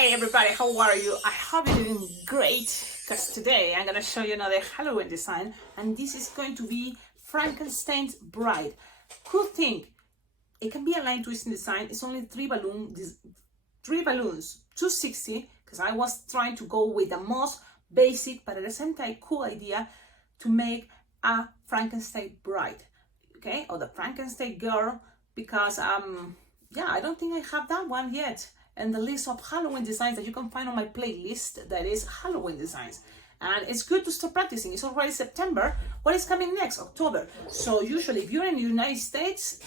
Hey everybody, how are you? I hope you're doing great, because today I'm gonna show you another Halloween design, and this is going to be Frankenstein's Bride. Cool thing, it can be a line twisting design. It's only three balloons, 260, because I was trying to go with the most basic but at the same time cool idea to make a Frankenstein Bride, okay, or the Frankenstein girl, because yeah, I don't think I have that one yet. And the list of Halloween designs that you can find on my playlist, that is Halloween designs. And it's good to start practicing. It's already September. What is coming next? October. So usually if you're in the United States,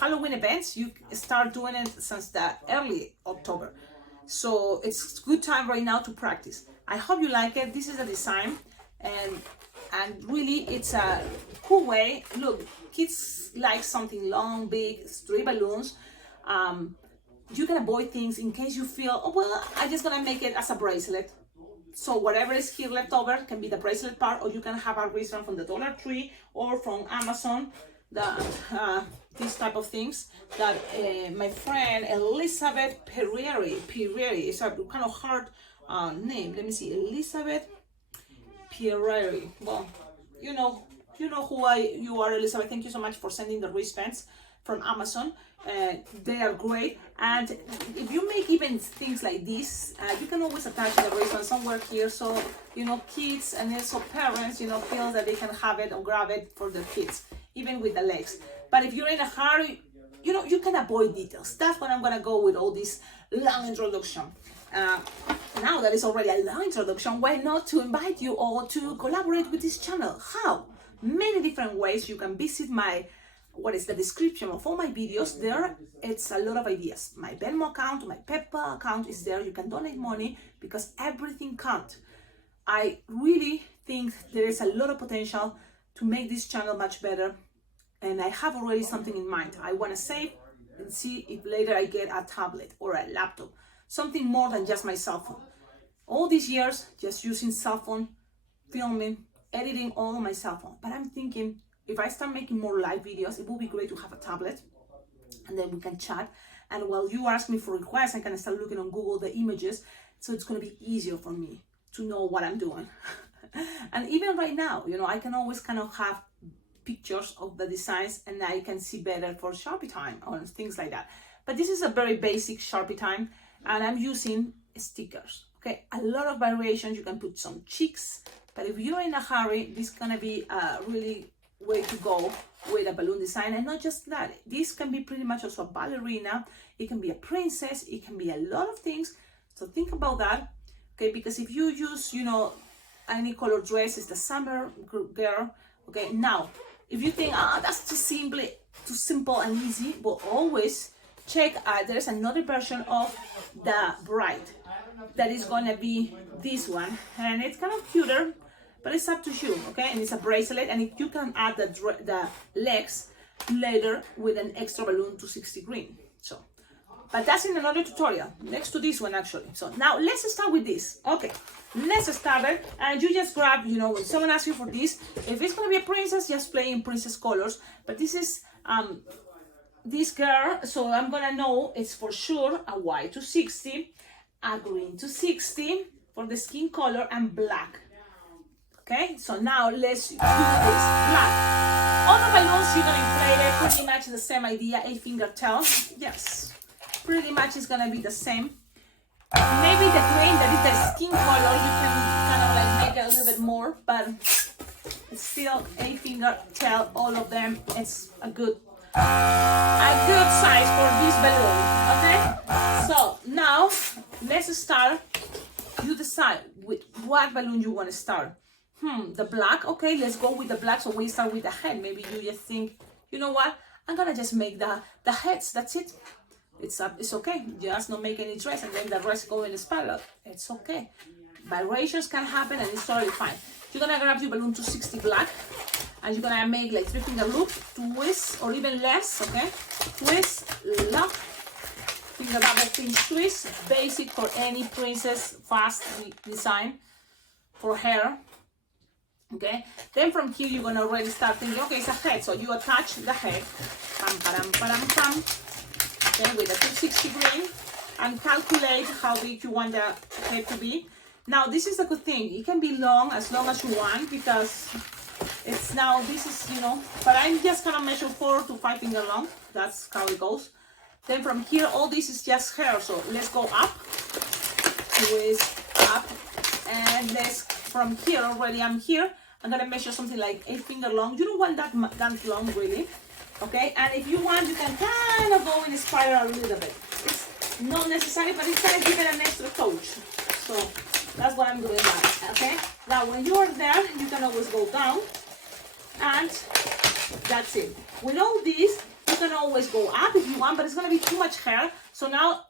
Halloween events, you start doing it since the early October. So it's good time right now to practice. I hope you like it. This is the design, and really it's a cool way. Look, kids like something long, big, three balloons. You can avoid things in case you feel, oh well, I'm just gonna make it as a bracelet. So whatever is here left over can be the bracelet part, or you can have a wristband from the Dollar Tree or from Amazon. These type of things that my friend Elizabeth Perrieri, it's a kind of hard name. Let me see, Elizabeth Perrieri. Well, you know who you are, Elizabeth. Thank you so much for sending the wristbands from Amazon. They are great, and if you make even things like this, you can always attach the wristband somewhere here, so kids and also parents feel that they can have it or grab it for their kids, even with the legs. But if you're in a hurry, you can avoid details. That's what I'm gonna go with all this long introduction. Now that it's already a long introduction, why not to invite you all to collaborate with this channel? How? Many different ways. You can visit my the description of all my videos. There it's a lot of ideas. My Venmo account, my PayPal account is there. You can donate money, because everything counts. I really think there is a lot of potential to make this channel much better, and I have already something in mind. I want to save and see if later I get a tablet or a laptop, something more than just my cell phone. All these years just using cell phone, filming, editing, all on my cell phone. But I'm thinking, if I start making more live videos, it would be great to have a tablet, and then we can chat. And while you ask me for requests, I can start looking on Google the images, so it's going to be easier for me to know what I'm doing. And even right now, I can always kind of have pictures of the designs, and I can see better for Sharpie time or things like that. But this is a very basic Sharpie time, and I'm using stickers. Okay, a lot of variations. You can put some cheeks, but if you're in a hurry, this is gonna be a really way to go with a balloon design. And not just that, this can be pretty much also a ballerina, it can be a princess, it can be a lot of things. So think about that, okay? Because if you use any color dress, it's the summer girl. Okay, now if you think that's too simple and easy, well, always check there's another version of the bride that is gonna be this one, and it's kind of cuter, but it's up to you, okay? And it's a bracelet, and you can add the legs later with an extra balloon to 60 green. So, but that's in another tutorial next to this one actually. So now let's start with this. Okay, let's start it, and you just grab, when someone asks you for this, if it's gonna be a princess, just play in princess colors. But this is this girl, so I'm gonna know it's for sure a white to 60, a green to 60 for the skin color, and black. Okay, so now let's do this. Black. All the balloons you're gonna inflate it, pretty much the same idea, 8-finger tail. Yes, pretty much it's gonna be the same. Maybe the green, that is the skin color, you can kind of like make it a little bit more, but it's still 8-finger tail, all of them. It's a good size for this balloon. Okay, so now let's start. You decide with what balloon you want to start. The black. Okay, let's go with the black. So we start with the head. Maybe you just think, you know what, I'm gonna just make the heads. That's it. It's okay. Just not make any dress, and then the rest go in the spiral. It's okay. Variations can happen, and it's totally fine. You're gonna grab your balloon to 60 black, and you're gonna make like 3-finger loop, twist, or even less. Okay, twist, lock, finger double pinch twist. Basic for any princess fast design for hair. Okay, then from here you're gonna already start thinking, okay, it's a head, so you attach the head, pam, pam, pam, pam, okay, with a 260 green, and calculate how big you want the head to be. Now this is a good thing. It can be long as you want, because it's now, this is, you know, but I'm just gonna measure 4 to 5 finger long. That's how it goes. Then from here, all this is just hair. So let's go up, twist up, and let's, from here already, I'm here. I'm gonna measure something like 8 finger long. You don't want that long, really. Okay, and if you want, you can kind of go in a spiral a little bit. It's not necessary, but it's gonna give it an extra touch. So that's what I'm doing now. Okay, now when you are there, you can always go down, and that's it. With all this, you can always go up if you want, but it's gonna be too much hair. So now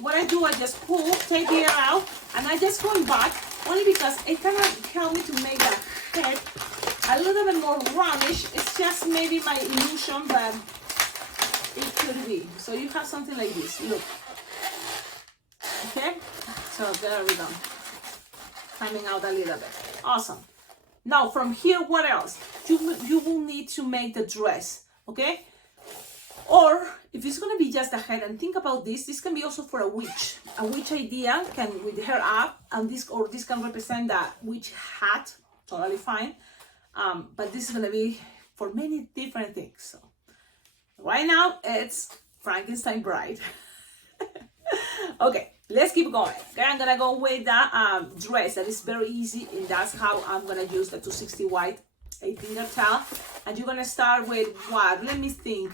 what I do, I just pull, take the air out, and I just going back, only because it kind of help me to make that head a little bit more roundish. It's just maybe my illusion, but it could be. So you have something like this, look. Okay, so there we go. Coming out a little bit. Awesome. Now from here, what else? You will need to make the dress, okay? Or if it's gonna be just a head, and think about this can be also for a witch. A witch idea can, with her up, and this can represent the witch hat, totally fine. But this is gonna be for many different things. So right now it's Frankenstein Bride. Okay, let's keep going. Okay, I'm gonna go with the dress. That is very easy, and that's how I'm gonna use the 260 white 8-finger towel. And you're gonna start with what? Let me think.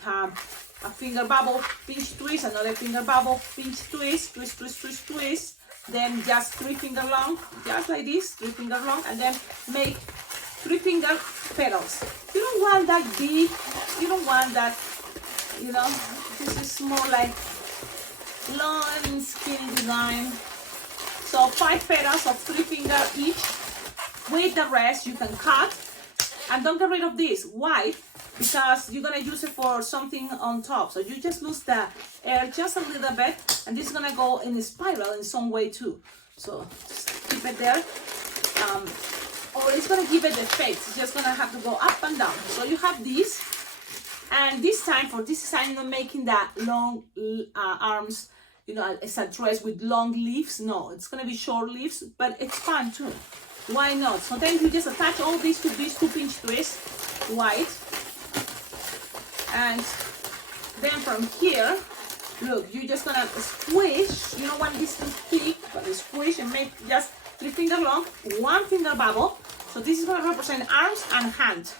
A finger bubble, pinch twist, another finger bubble, pinch twist, twist, twist, twist, twist. Then just 3 finger long, just like this, 3 finger long, and then make 3 finger petals. You don't want that big. You don't want that. You know, this is more like long and skinny design. So 5 petals of 3 finger each. With the rest, you can cut. And don't get rid of this. Why? Because you're gonna use it for something on top. So you just lose the air just a little bit, and this is gonna go in a spiral in some way too. So just keep it there. Or it's gonna give it the effect. It's just gonna have to go up and down. So you have this, and this time for this design, I'm not making that long arms. You know, it's a dress with long leaves. No, it's gonna be short leaves, but it's fun too. Why not? So then you just attach all these to these 2 pinch twists, white, and then from here, look, you're just gonna squish. You don't want this too thick, but squish and make just 3 finger long, 1 finger bubble. So this is gonna represent arms and hand.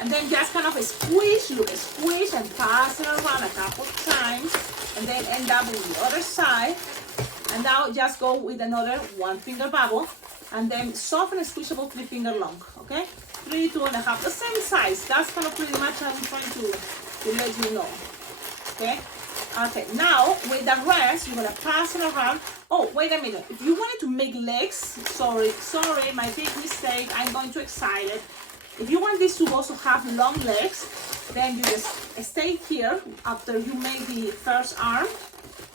And then just kind of squish, look, squish and pass it around a couple times, and then end up with the other side. And now just go with another 1 finger bubble, and then soft and squishable 3 finger long, okay? 3, 2.5, the same size. That's kind of pretty much I'm trying to let you know, okay? Okay, now with the rest, you're gonna pass it around. Oh, wait a minute. If you wanted to make legs, sorry, my big mistake. I'm going too excited. If you want this to also have long legs, then you just stay here after you make the first arm.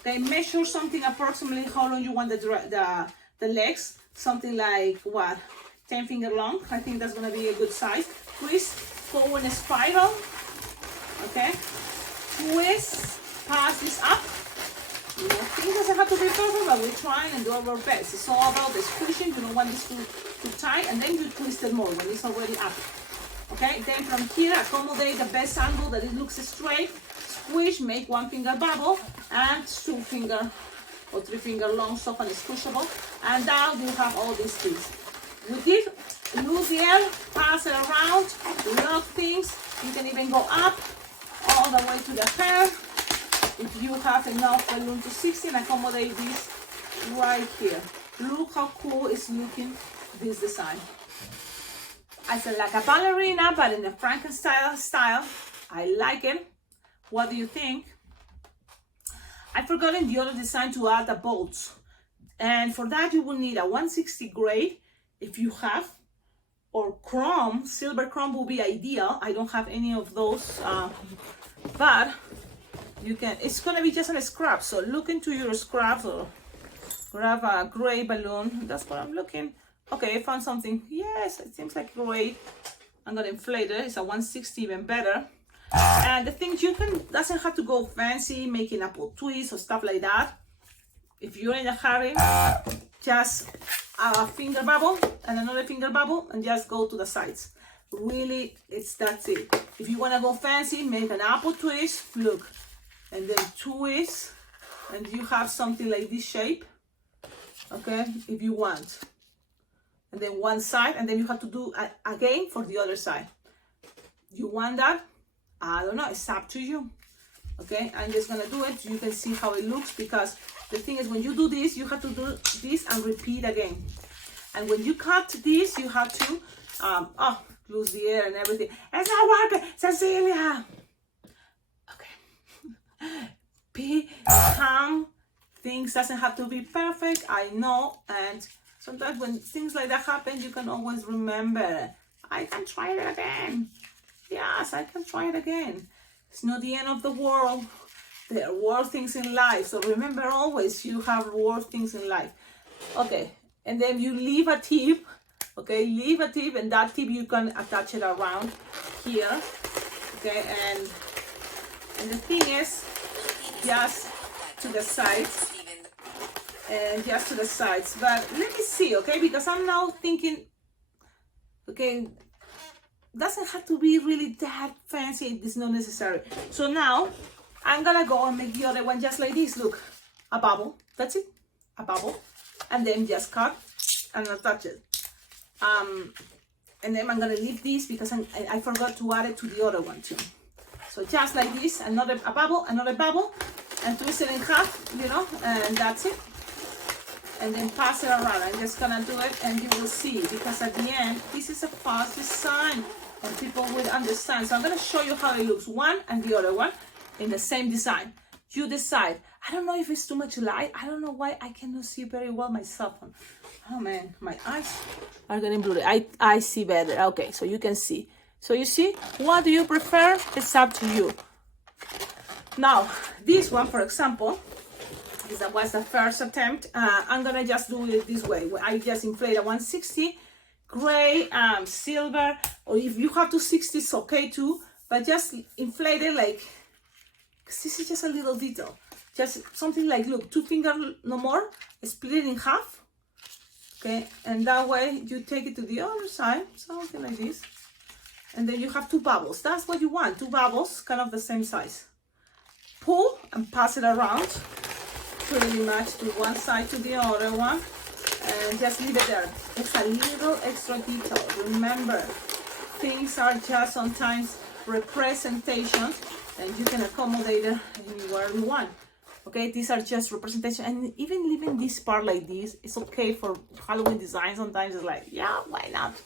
Then measure something approximately how long you want the legs. Something like what, 10 finger long. I think that's gonna be a good size. Twist, go in a spiral. Okay. Twist, pass this up. You know, things doesn't have to be perfect, but we're trying and do our best. It's all about the squishing. You don't want this too tight, and then you twist it more when it's already up. Okay. Then from here, accommodate the best angle that it looks straight. Squish, make 1 finger bubble, and 2 finger or 3 finger long, soft and squishable. And now you have all these things. With it, lose the air, pass it around, lock things. You can even go up all the way to the hair. If you have enough balloon to 60 and accommodate this right here. Look how cool it's looking, this design. I said like a ballerina, but in a Frankenstein style. I like it. What do you think? I forgot in the other design to add the bolts, and for that you will need a 160 grade if you have, or chrome. Silver chrome will be ideal. I don't have any of those, but you can. It's gonna be just on a scrap. So look into your scraps or grab a gray balloon. That's what I'm looking. Okay, I found something. Yes, it seems like gray. I'm gonna inflate it. It's a 160, even better. And the things you can, doesn't have to go fancy, making apple twist or stuff like that. if you're in a hurry, just a finger bubble and another finger bubble and just go to the sides. Really, that's it. If you want to go fancy, make an apple twist, look, and then twist, and you have something like this shape, okay, if you want. And then one side, and then you have to do again for the other side. You want that? I don't know, it's up to you. Okay, I'm just gonna do it so you can see how it looks, because the thing is, when you do this, you have to do this and repeat again. And when you cut this, you have to lose the air and everything. It's not working, Cecilia. Okay. Be calm. Things doesn't have to be perfect, I know, and sometimes when things like that happen, you can always remember, I can try it again. Yes, I can try it again. It's not the end of the world. There are worse things in life. So remember always, you have worse things in life. Okay, and then you leave a tip. Okay, leave a tip, and that tip you can attach it around here. Okay, and the thing is, just to the sides. And just to the sides. But let me see, okay, because I'm now thinking, okay, doesn't have to be really that fancy. It's not necessary. So now I'm gonna go and make the other one just like this. Look, a bubble. That's it, a bubble, and then just cut and attach it. And then I'm gonna leave this because I forgot to add it to the other one too. So just like this, another bubble, and twist it in half, you know, and that's it. And then pass it around. I'm just gonna do it and you will see, because at the end this is a fast design and people will understand. So I'm gonna show you how it looks, one and the other one in the same design. You decide. I don't know if it's too much light. I don't know why I cannot see very well my cell phone. Oh man, my eyes are getting blurry. I see better. Okay, so you can see. So you see, what do you prefer? It's up to you. Now this one, for example, that was the first attempt. I'm gonna just do it this way. I just inflate a 160, gray, silver, or if you have 260, it's okay too, but just inflate it like, because this is just a little detail. Just something like, look, 2 fingers, no more, split it in half, okay, and that way you take it to the other side, something like this, and then you have 2 bubbles. That's what you want, 2 bubbles, kind of the same size. Pull and pass it around, pretty much to one side to the other one, and just leave it there. It's a little extra detail. Remember, things are just sometimes representations, and you can accommodate it anywhere you want. Okay, these are just representation, and even leaving this part like this is okay for Halloween design. Sometimes it's like, yeah, why not?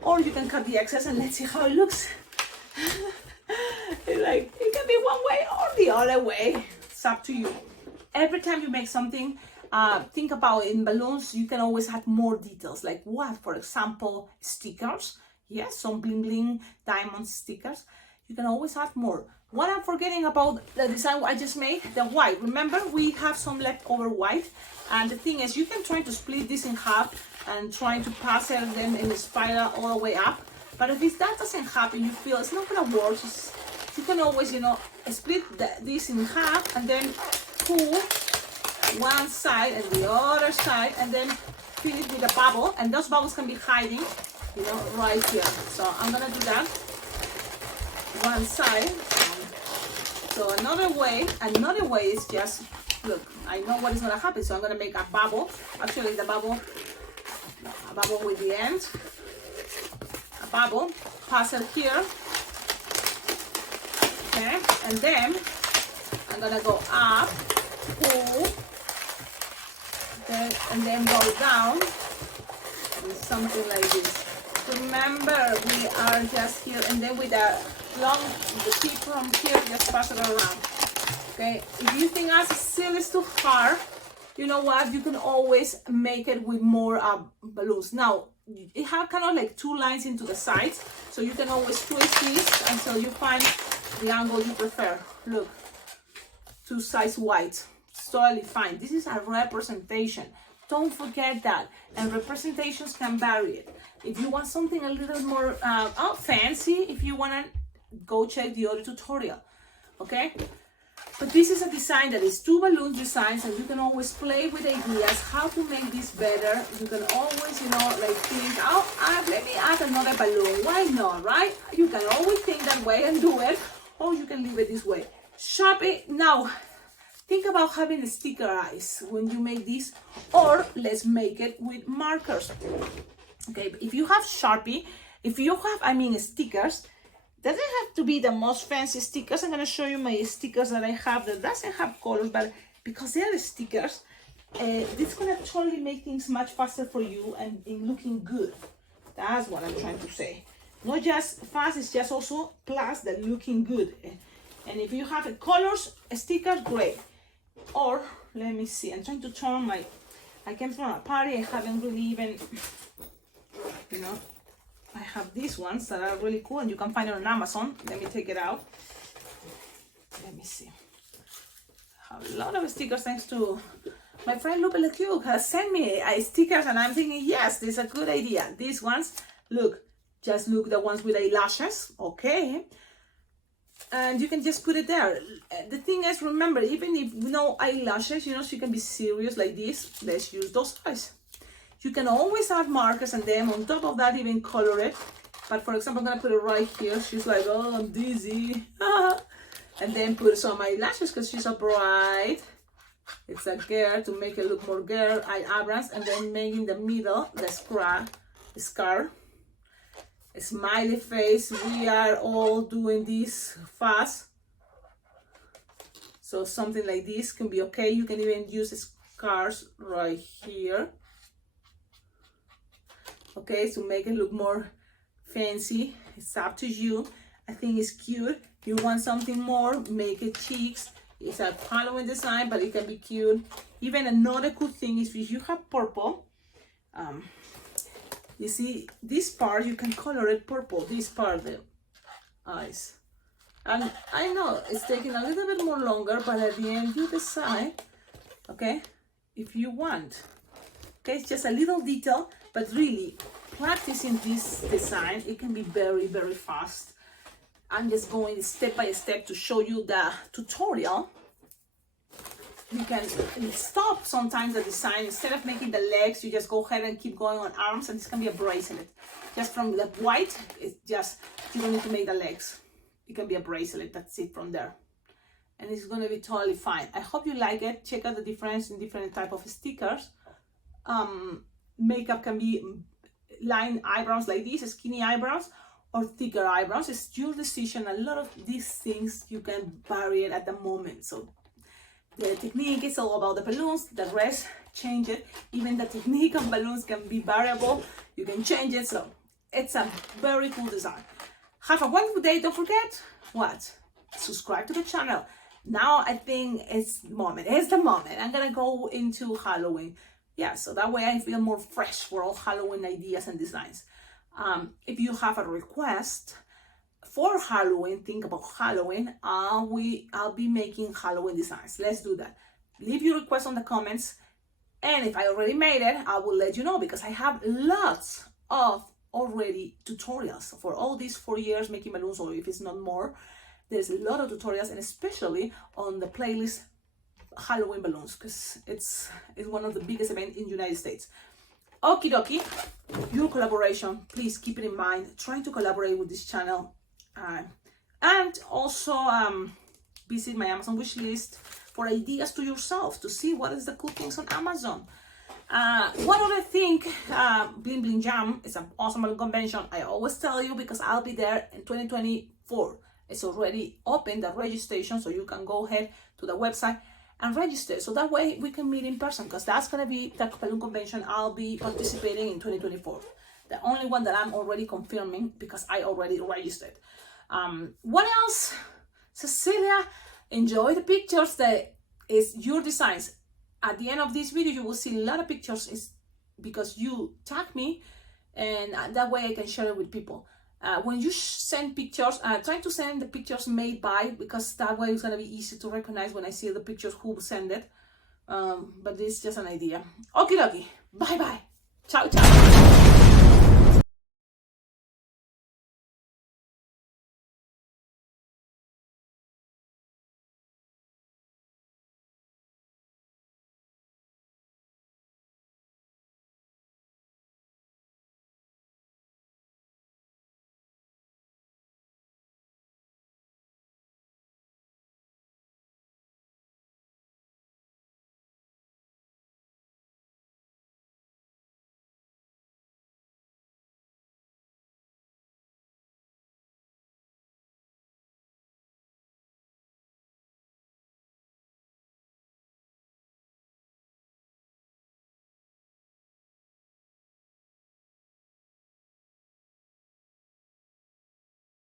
Or you can cut the excess and let's see how it looks. It's like, it can be one way or the other way. It's up to you. Every time you make something, think about it. In balloons, you can always add more details. Like what? For example, stickers. Yes, some bling bling diamond stickers. You can always add more. What I'm forgetting about the design I just made, the white. Remember, we have some leftover white. And the thing is, you can try to split this in half and try to pass it then in a spiral all the way up. But if that doesn't happen, you feel it's not gonna work. You can always, you know, split this in half and then pull one side and the other side, and then fill it with a bubble, and those bubbles can be hiding, you know, right here. So I'm gonna do that one side. So another way is just, look, I know what is gonna happen, so I'm gonna make a bubble. Actually, a bubble with the end, a bubble, pass it here, okay, and then I'm gonna go up, pull, okay, and then go down with something like this. Remember, we are just here, and then with the tip from here, just pass it around. Okay, if you think as still is too hard, you know what, you can always make it with more balloons. Now it have kind of like 2 lines into the sides, so you can always twist this until you find the angle you prefer. Look, 2 sides white, it's totally fine. This is a representation, don't forget that, and representations can vary it. If you want something a little more fancy, if you want to go check the other tutorial, okay? But this is a design that is 2 balloon designs, and you can always play with ideas how to make this better. You can always, like think, oh, let me add another balloon. Why not, right? You can always think that way and do it, or you can leave it this way. Sharpie. Now, think about having sticker eyes when you make this, or let's make it with markers. Okay, if you have Sharpie, if you have, stickers, doesn't have to be the most fancy stickers. I'm going to show you my stickers that I have that doesn't have colors, but because they are stickers, this is going to totally make things much faster for you and in looking good. That's what I'm trying to say. Not just fast, it's just also plus the looking good. And if you have colors, stickers, great. Or, let me see, I'm trying to turn I came from a party, I haven't really even, I have these ones that are really cool, and you can find it on Amazon. Let me take it out. Let me see. I have a lot of stickers thanks to my friend Lupe LeCube has sent me stickers, and I'm thinking, yes, this is a good idea. These ones, look, the ones with eyelashes, okay. And you can just put it there. The thing is, remember, even if no eyelashes, so you can be serious like this, let's use those eyes. You can always add markers and then on top of that even color it. But for example, I'm gonna put it right here. She's like, oh, I'm dizzy. And then put some eyelashes because she's a bride. It's a girl to make it look more girl. Eyebrows, and then make in the middle the scar. A smiley face. We are all doing this fast. So something like this can be okay. You can even use scars right here. Okay, to make it look more fancy. It's up to you. I think it's cute. If you want something more, make it cheeks. It's a Halloween design, but it can be cute. Even another cool thing is if you have purple, you see this part, you can color it purple. This part, the eyes. And I know it's taking a little bit more longer, but at the end you decide, okay, if you want. Okay, it's just a little detail, but really practicing this design, it can be very, very fast. I'm just going step by step to show you the tutorial. You can stop sometimes the design. Instead of making the legs, you just go ahead and keep going on arms, and this can be a bracelet. Just from the white, it's just, you don't need to make the legs. It can be a bracelet, that's it from there. And it's gonna be totally fine. I hope you like it. Check out the difference in different type of stickers. Makeup can be line eyebrows like this, skinny eyebrows, or thicker eyebrows. It's your decision. A lot of these things you can vary it at the moment. So the technique is all about the balloons. The rest, change it. Even the technique of balloons can be variable. You can change it. So it's a very cool design. Have a wonderful day. Don't forget what? Subscribe to the channel. Now I think it's the moment. It's the moment. I'm gonna go into Halloween. Yeah, so that way I feel more fresh for all Halloween ideas and designs. If you have a request for Halloween, think about Halloween, I'll be making Halloween designs. Let's do that. Leave your request on the comments, and if I already made it, I will let you know, because I have lots of already tutorials for all these 4 years making balloons, or if it's not more. There's a lot of tutorials, and especially on the playlist Halloween balloons, because it's one of the biggest events in the United States. Okie dokie, your collaboration, please keep it in mind. Trying to collaborate with this channel, and also visit my Amazon wish list for ideas to yourself to see what is the cool things on Amazon. One other thing, Bling Bling Jam is an awesome balloon convention. I always tell you, because I'll be there in 2024. It's already open, the registration, so you can go ahead to the website and register, so that way we can meet in person, because that's going to be the balloon convention I'll be participating in 2024. The only one that I'm already confirming, because I already registered. What else? Cecilia, enjoy the pictures. That is your designs. At the end of this video, you will see a lot of pictures, is because you tag me, and that way I can share it with people. When you send pictures, try to send the pictures made by, because that way it's going to be easy to recognize when I see the pictures who send it. But this is just an idea. Okie dokie. Bye bye. Ciao, ciao.